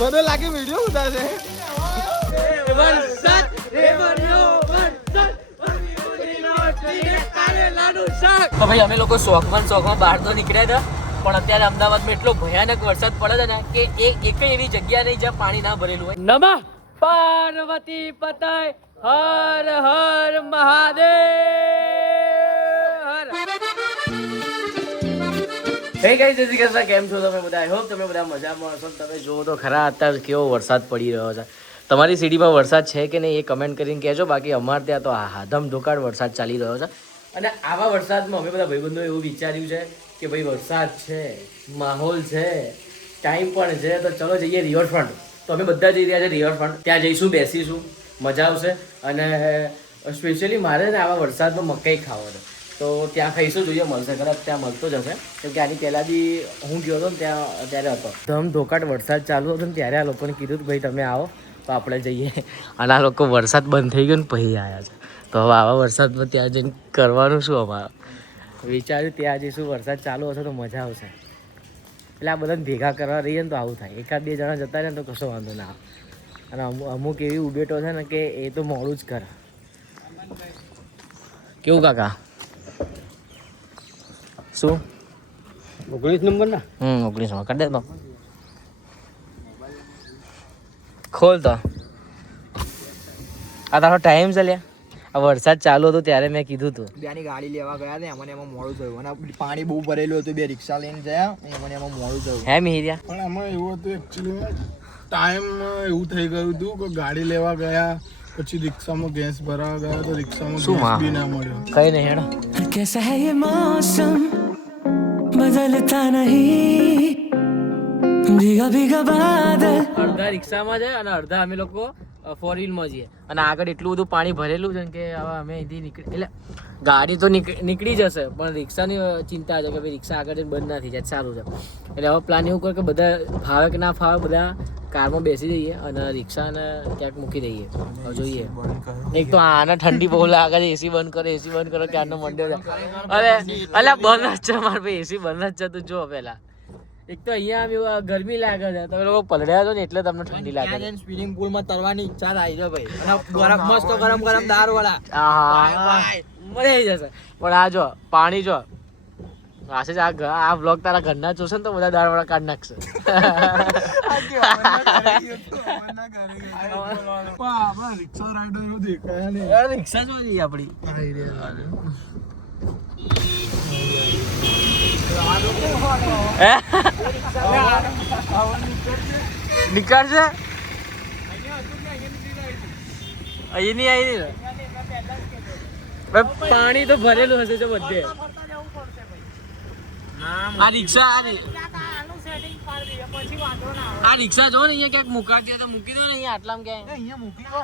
મને લાગે વિડીયો ઉતારે તો ભાઈ અમે લોકો શોખમાં બહાર તો નીકળ્યા હતા, પણ અત્યારે અમદાવાદમાં એટલો ભયાનક વરસાદ પડે છે ને કે એક એવી જગ્યા નહીં જ્યાં પાણી ના ભરેલું હોય. નમઃ પાર્વતી પતય હર હર મહાદેવ. હે ગાઈસ, જય શ્રી કૃષ્ણ. કેમ છો તમે બધા? આઈ હોપ તમે બધા મજામાં હશો. તમે જુઓ તો ખરા અત્યારે કેવો વરસાદ પડી રહ્યો છે. તમારી સિટીમાં વરસાદ છે કે નહીં એ કમેન્ટ કરીને કહેજો. બાકી અમારે ત્યાં તો ધમધોકાળ વરસાદ ચાલી રહ્યો છે. અને આવા વરસાદમાં અમે બધા ભાઈબંધો એવું વિચાર્યું છે કે ભાઈ વરસાદ છે, માહોલ છે, ટાઈમ પણ છે, તો ચલો જઈએ રિવરફ્રન્ટ. તો અમે બધા જઈ રહ્યા છે રિવરફ્રન્ટ. ત્યાં જઈશું, બેસીશું, મજા આવશે. અને સ્પેશિયલી મારે ને આવા વરસાદમાં મકાઈ ખાવો છે, તો ત્યાં ખાઈશું. જોઈએ મળશે ખરા, ત્યાં મળતો જ હશે. કેમ કે આની પહેલાં બી હું ગયો હતો ને ત્યાં ત્યારે હતો ધમધોકાટ વરસાદ ચાલુ હતો ને ત્યારે આ લોકોને કીધું કે ભાઈ તમે આવો તો આપણે જઈએ. અને આ લોકો વરસાદ બંધ થઈ ગયો ને પછી આવ્યા છે. તો હવે આવા વરસાદમાં ત્યાં જઈને કરવાનું શું? અમારે વિચાર્યું ત્યાં જઈશું, વરસાદ ચાલુ હશે તો મજા આવશે. એટલે આ બધાને ભેગા કરવા રહીએ ને તો આવું થાય. એકાદ બે જણા જતા રહે ને તો કશો વાંધો ના આવે. અને અમુક એવી ઉબેટો છે ને કે એ તો મોડું જ કરે. કેવું કાકા? શું 19 નંબર ના 19 માં કરી દે તો ખોલ તો. આ તારો ટાઈમ છે લ્યા. આ વરસાદ ચાલુ હતો ત્યારે મેં કીધું તું. બેની ગાડી લેવા ગયા હતા, એમાં મોડું થયું. અને પાણી બહુ ભરેલું હતું, બે રિક્ષા લઈને ગયા, એમાં મોડું થયું. હે મિહિરિયા? પણ આમાં એવું હતું એકચ્યુઅલી ટાઈમ એવું થઈ ગયું હતું કે ગાડી લેવા ગયા પછી રિક્ષામાં ગેસ ભરાવા ગયા તો રિક્ષામાં ગેસ બી ના મળ્યો. કઈ નહીં હેડો. कैसा है ये मौसम बदलता नहीं भीगा भीगा बादल. અડધા રિક્ષામાં જાય અને અડધા અમે લોકો ફોર વ્હીલમાં જઈએ. અને આગળ એટલું બધું પાણી ભરેલું છે કે હવે અમે અહીંથી નીકળી, એટલે ગાડી તો નીકળી જશે પણ રિક્ષાની ચિંતા છે કે ભાઈ રિક્ષા આગળ જઈને બંધ ના થઈ જાય. સારું છે. એટલે હવે પ્લાન એવું કરે કે બધા ફાવે કે ના ફાવે બધા કારમાં બેસી જઈએ અને રિક્ષાને ક્યાંક મૂકી દઈએ. હવે જોઈએ. એક તો આને ઠંડી બહુ લાગે છે, એસી બંધ કરો ક્યારનો મંડ્યો છે. અરે અલ્યા બંધ જ છે મારે ભાઈ, એસી બંધ જ છે. તું જો પહેલા એક તો અહીંયા આમ ગરમી લાગે છે, તમે લોકો પલળ્યા છો ને એટલે તમને ઠંડી લાગે છે. સ્વિમિંગ પુલ માં તરવાની ઈચ્છા થાય છે ભાઈ. ગરમ મસ્ત ગરમ દાળ વાળા મજા આવી જશે. પણ આ જો પાણી જો આશે આ બ્લોગ તારા ઘરના જોશે ને તો બધા દાળ વાળા કાઢ નાખશે. રિક્ષા રાઈડર એવું દેખાયા નહીં. રિક્ષા જો જઈએ આપડી. નીકળશે અહીં નહીં આવી ને પાણી તો ભરેલું હશે જો બધે. આ રિક્ષા જો ને અહીંયા ક્યાંક મુકાતી તો મૂકી દો ને. અહીંયા આટલામાં ક્યાંય અહીંયા મૂકી દો.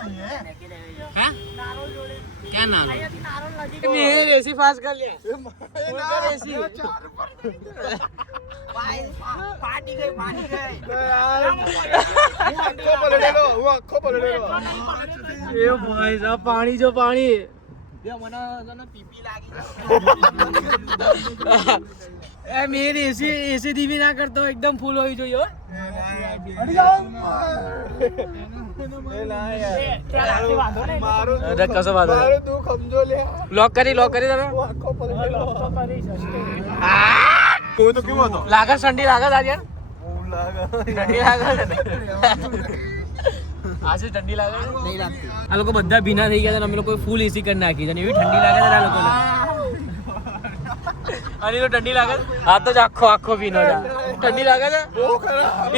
હે ક્યાં નાનો મેં એસી ફાસ્ટ કર લે. પાણી જો પાણી મેં એસી ધીમી ના કરતો, એકદમ ફૂલ હોવી જોઈએ. કશો વાંધો લોક કરી તમે લાગે ઠંડી લાગે યાર. ઠંડી લાગે આજે ઠંડી લાગે નહીં લાગતી. આ લોકો બધા ભીના થઈ ગયા છે. અમે લોકો ફૂલ એસી કરી નાખી છે. એવી ઠંડી લાગે છે આ લોકોને. અને તો ઠંડી લાગે આ તો આખો ભીનો છે. ઠંડી લાગે છે,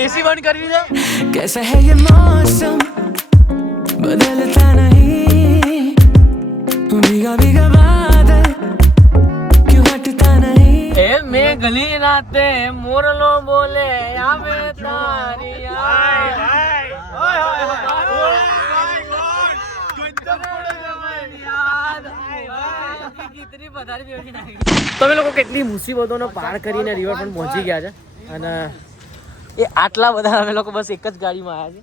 એસી બંધ કરવી છે. कैसा है ये मौसम बदलता नहीं भीगा भीगा बादल क्यों हटता नहीं. એ મેં ગલી રાતે મોરલો બોલે આવે તારી તમે લોકો કેટલી મુસીબતોનો પાર કરીને રિવરફ્રન્ટ પહોંચી ગયા છે. અને એ આટલા બધા અમે લોકો બસ એક જ ગાડીમાં આવ્યા છે.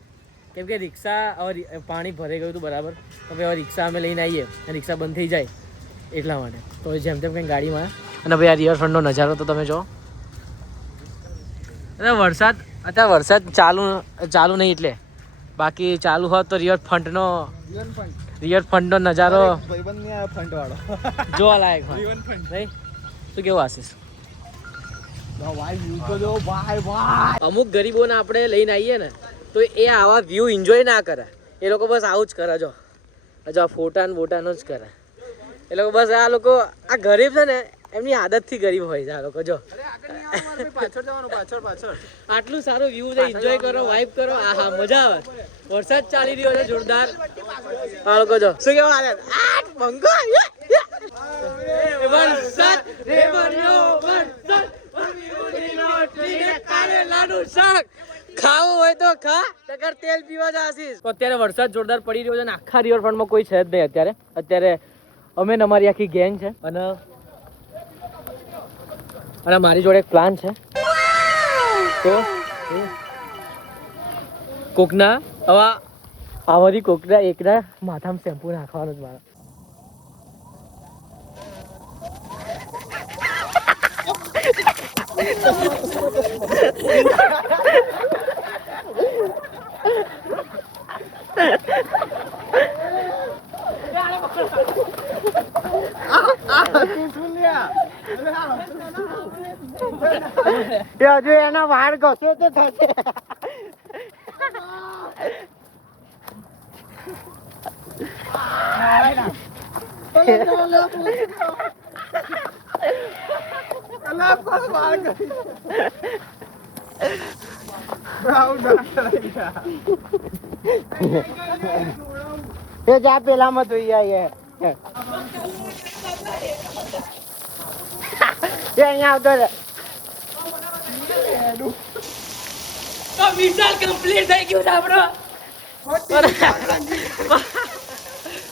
કેમ કે રિક્ષા હવે પાણી ભરાઈ ગયું હતું બરાબર. તો હવે રિક્ષા અમે લઈને આવીએ અને રિક્ષા બંધ થઈ જાય એટલા માટે તો જેમ તેમ કંઈ ગાડીમાં અને ભાઈ આ રિવરફ્રન્ટનો નજારો તો તમે જો અત્યારે વરસાદ ચાલુ નહીં એટલે બાકી ચાલુ હોત તો રિવરફ્રન્ટનો નજારો જોવા લાયક હોય નહીં શું કેવું આશીષ અમુક ગરીબોને આપણે લઈને આવીએ ને તો એ આવા વ્યૂ એન્જોય ના કરે એ લોકો બસ આવું જ કરે જો આ ફોટા ને બોટાનો જ કરે એ લોકો બસ આ લોકો આ ગરીબ છે ને એમની આદતથી ગરીબ હોય છે આ લોકો જો આટલું સારું વ્યૂ છે એન્જોય કરો વાઇબ કરો આહા મજા આવે વરસાદ ચાલી રહ્યો છે જોરદાર આ લોકો જો શું કેવું આનંદ વરસાદ રે બન્યો વરસાદ ખાવું હોય તો ખા નકર તેલ પીવા જાસીસ તો અત્યારે વરસાદ જોરદાર પડી રહ્યો છે અને આખા રિવરફ્રન્ટમાં કોઈ છે જ નહીં અત્યારે અમે ને અમારી આખી ગેંગ છે અને મારી જોડે એક પ્લાન છે તો કોકના આવાથી કોકના એકના માથામાં શેમ્પુ નાખવાનું જ મારે હજુ એના વાળ ઘસો તો થશે જા પેલામાં ધોઈ આવીએ અહીંયા આવતો રે તો મિશન કમ્પ્લીટ થઈ ગયું છે આપણો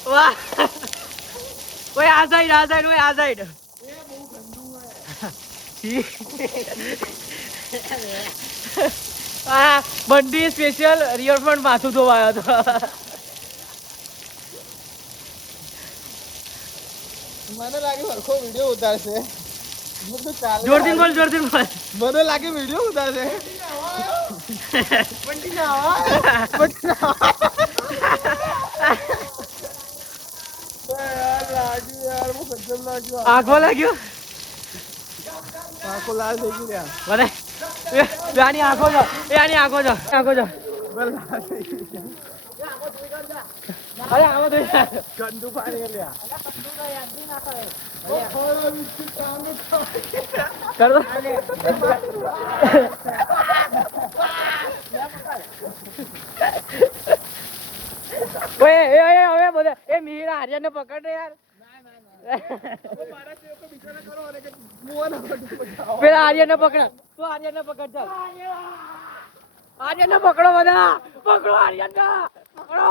વાહ ઓય આ સાઈડ ઓય આ સાઈડ બંડી સ્પેશિયલ રિવરફ્રન્ટ માથું ધોવાયો હતો મને લાગે સરખો વિડિયો ઉતારશે જોરથી બોલ મને લાગે વિડિયો ઉતારશે આંખો લાગ્યો આંખો લાલ થઈ ગઈ યાર મને આની આંખો જો અરે આવો તો ગંદુ પાણી લ્યા કર દો હવે બધા એ મીરા આર્યન ને પકડ યાર પેલા આર્યન ને પકડ તો આર્યન ને પકડ ચાલ આર્યન ને પકડો બધા પકડો આર્યન ને પકડો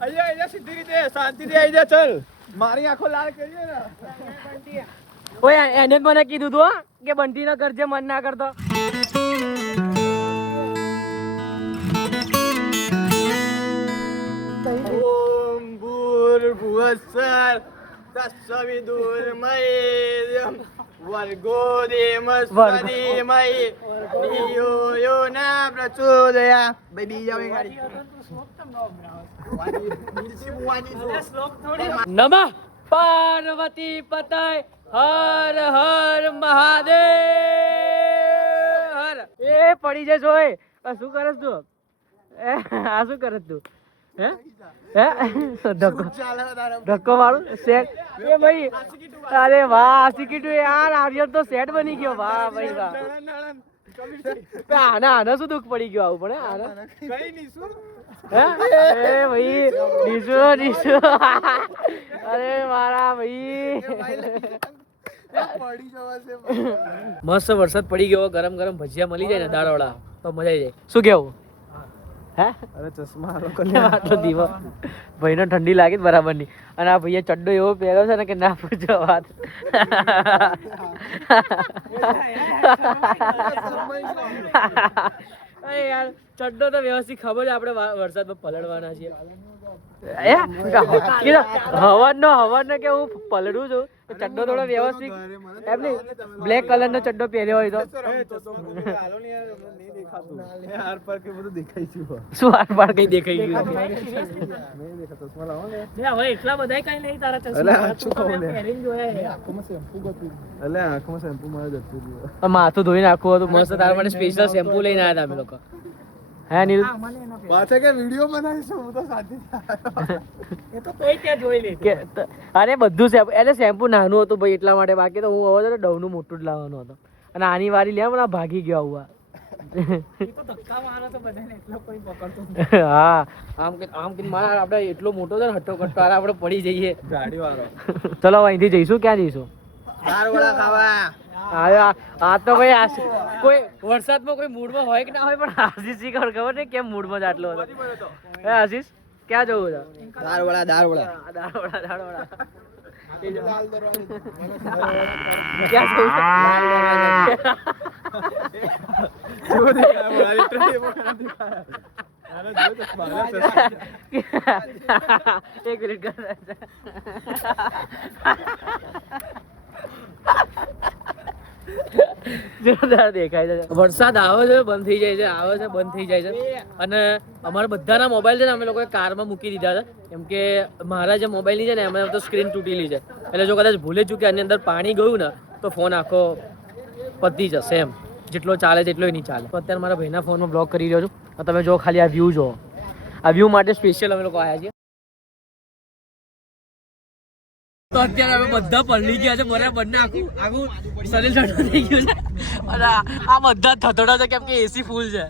અહીંયા સીધી રીતે શાંતિથી આવી જા ચલ મારી આંખો લાલ કરીએ ને ઓય એને જ મને કીધું તું કે બંટી ન કરજે મન ના કરતો ઓમ ભૂર્ભુવસ્સર તસ્સવિદુર્મયેમ વર્ગો દેમસ્વધીમહિ ધિયો યો ન પ્રચોદયા ભાઈ બીજા ગાડી નમઃ પાર્વતી પતય હર હર મહાદેવ હર એ પડી જશો ઓય શું કરસ તું આ શું કરસ તું હે ધક્કો મારું સેટ એ ભાઈ અરે વાહ આશિકી યાર આર્યન તો સેટ બની ગયો વાહ ભાઈ વાહ આને શું દુઃખ પડી ગયું આવું પણ આને કઈ નહીં શું એ ભાઈ ડીસુ અરે મારા ભાઈ મસ્ત વરસાદ પડી ગયો ગરમ ગરમ ભજીયા મળી જાય ને દાળવાળા તો મજા આવી જાય શું કેવું હે અરે ચશ્મા આટલો દીવો ભાઈને ઠંડી લાગે બરાબર ની અને આ ભાઈએ ચડ્ડો એવો પહેર્યો છે ને કે ના પૂછો વાત અરે યાર ચડ્ડો તો વ્યવસ્થિત ખબર છે આપણે વરસાદમાં પલળવાના છીએ હવાનો કે હું પલળું છું ચડ્ડો થોડો વ્યવસ્થિત એમ નહીં બ્લેક કલર નો ચડ્ડો પહેર્યો હોય તો શું આર પાર કઈ દેખાઈ ગયું હવે એટલા બધા કઈ નહીં તારા ચશ્મા માથું ધોઈ નાખવું હતું મસ્ત તારા માટે સ્પેશિયલ શેમ્પુ લઈને આવ્યા હતા અમે લોકો હે નીલ પાછા કે વિડિયો બનાવીશું હું તો સાથે એ તો કોઈ ત્યાં જોઈ લે અરે બધું શેમ્પુ એટલે શેમ્પુ નાનું હતું ભાઈ એટલા માટે બાકી તો હું હવે તો ડવનું મોટું જ લાવવાનું હતો અને આની વારી લે મને ભાગી ગયો આવું હા આમ કે મારા આપણે એટલો મોટો છે ને હટ્ટો કટ્ટો આપણે પડી જઈએ ગાડી વાળો ચલો અહીંથી જઈશું ક્યાં જઈશું દાળવડા ખાવા આ તો ભાઈ કોઈ વરસાદમાં કોઈ મૂડમાં હોય કે ના હોય પણ આશીષ ખબર નહીં કેમ મૂડમાં જ આટલો હતો હે આશીષ ક્યાં જવું છે દાળવડા ક્યાં એક મિનિટ જોરદાર દેખાય છે વરસાદ આવે છે બંધ થઈ જાય છે આવે છે બંધ થઈ જાય છે અને અમારા બધાના મોબાઈલ છે ને અમે લોકોએ કારમાં મૂકી દીધા છે કેમ કે મારા જે મોબાઈલની છે ને એમાં તો સ્ક્રીન તૂટેલી છે એટલે જો કદાચ ભૂલે ચૂકે આની અંદર પાણી ગયું ને તો ફોન આખો પતી જશે એમ જેટલો ચાલે તેટલો નહીં ચાલે તો અત્યારે મારા ભાઈના ફોનમાં બ્લોક કરી રહ્યો છું તમે જો ખાલી આ વ્યૂ જો આ વ્યૂ માટે સ્પેશિયલ અમે લોકો આવ્યા છીએ તો અત્યારે અમે બધા પલળી ગયા છે બરાબર ને આખું શરીર ઠંડુ થઈ ગયું છે અને આ બધા થથડા છે કેમ કે એસી ફૂલ છે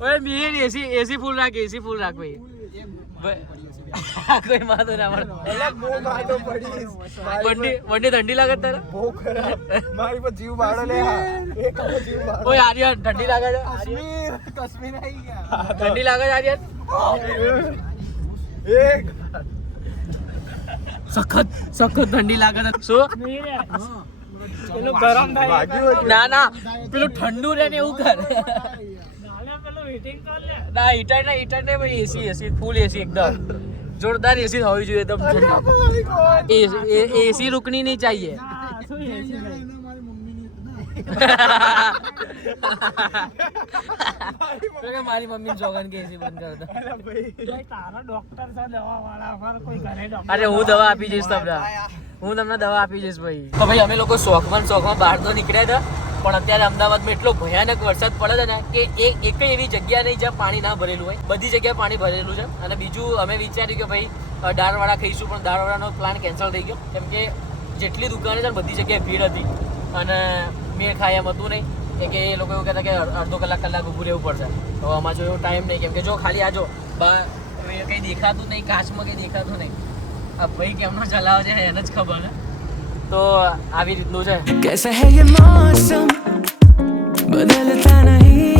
ઓય મેન એસી ફૂલ રાખ ભાઈ કોઈ માતો ના મળે વંડી ઠંડી લાગે તારે મારી પર જીવ બાળો લે ઓય આર્યન ઠંડી લાગે છે કશ્મીર આવી ગયા ઠંડી લાગે છે આર્યન એક સખત ઠંડી લાગે છે શું પેલું ગરમ થાય ના પેલું ઠંડુ રહે ને એવું કરે ના હીટર ને ભાઈ એસી ફૂલ એસી એકદમ જોરદાર એસી હોવી જોઈએ એકદમ એસી रुकनी नहीं चाहिए મારી મમ્મી જોગન કે એસી બંધ કર દો અરે હું દવા આપી જઈશ તમને દવા આપી જઈશ ભાઈ તો ભાઈ અમે લોકો શોખમાં બહાર તો નીકળ્યા હતા પણ અત્યારે અમદાવાદમાં એટલો ભયાનક વરસાદ પડે છે ને કે એક એવી જગ્યા નહીં જ્યાં પાણી ના ભરેલું હોય બધી જગ્યાએ પાણી ભરેલું છે અને બીજું અમે વિચાર્યું કે ભાઈ દાળવડા ખાઈશું પણ દાળવડાનો પ્લાન કેન્સલ થઈ ગયો કેમ કે જેટલી દુકાને છે ને બધી જગ્યાએ ભીડ હતી અને મેં ખાય એમ હતું નહીં કે એ લોકો એવું કહેતા કે અડધો કલાક ઊભું રહેવું પડશે તો આમાં જો એવો ટાઈમ નહીં કેમ કે જો ખાલી આ જો કંઈ દેખાતું નહીં કાચમાં કંઈ દેખાતું નહીં આ ભાઈ કેમનો ચલાવે છે એને જ ખબર છે તો આવી રીતનું છે कैसा है ये मौसम बदलता नहीं